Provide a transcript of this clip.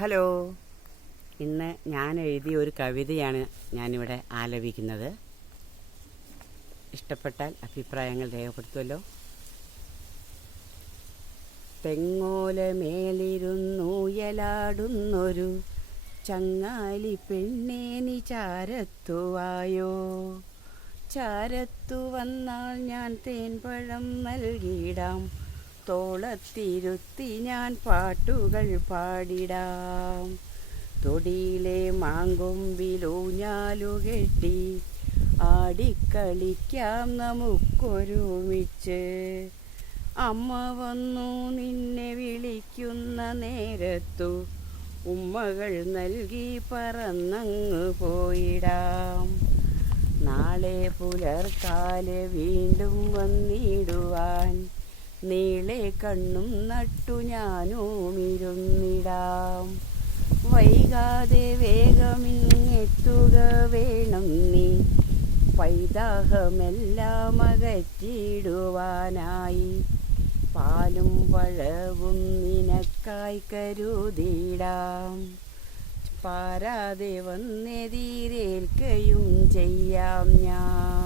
Hello. ഇന്ന് ഞാൻ എഴുതിയ ഒരു കവിതയാണ് ഞാനിവിടെ ആലപിക്കുന്നത്. ഇഷ്ടപ്പെട്ടാൽ അഭിപ്രായങ്ങൾ രേഖപ്പെടുത്തുമല്ലോ. തെങ്ങോല മേലിരുന്നൂയലാടുന്നൊരു ചങ്ങാലി പെണ്ണേ നീ ചാരത്തുവായോ. ചാരത്തു വന്നാൽ ഞാൻ തേൻപഴം നൽകിടാം, തോളത്തിരുത്തി ഞാൻ പാട്ടുകൾ പാടിടാം. തൊടിയിലെ മാങ്കൊമ്പിലൂഞ്ഞാലു കെട്ടി ആടിക്കളിക്കാം നമുക്കൊരുമിച്ച്. അമ്മ വന്നു നിന്നെ വിളിക്കുന്ന നേരത്തു ഉമ്മകൾ നൽകി പറന്നങ്ങ് പോയിടാം. നാളെ പുലർക്കാലെ വീണ്ടും വന്നിടുവാൻ നീളെ കണ്ണും നട്ടു ഞാനുമിരുന്നിടാം. വൈകാതെ വേഗമിങ്ങെത്തുക വേണം നീ, പൈതാഹമെല്ലാം അകറ്റിടുവാനായി. പാലും പഴവും നിനക്കായി കരുതിടാം, പാരാതെ വന്നെതിരേൽക്കയും ചെയ്യാം ഞാൻ.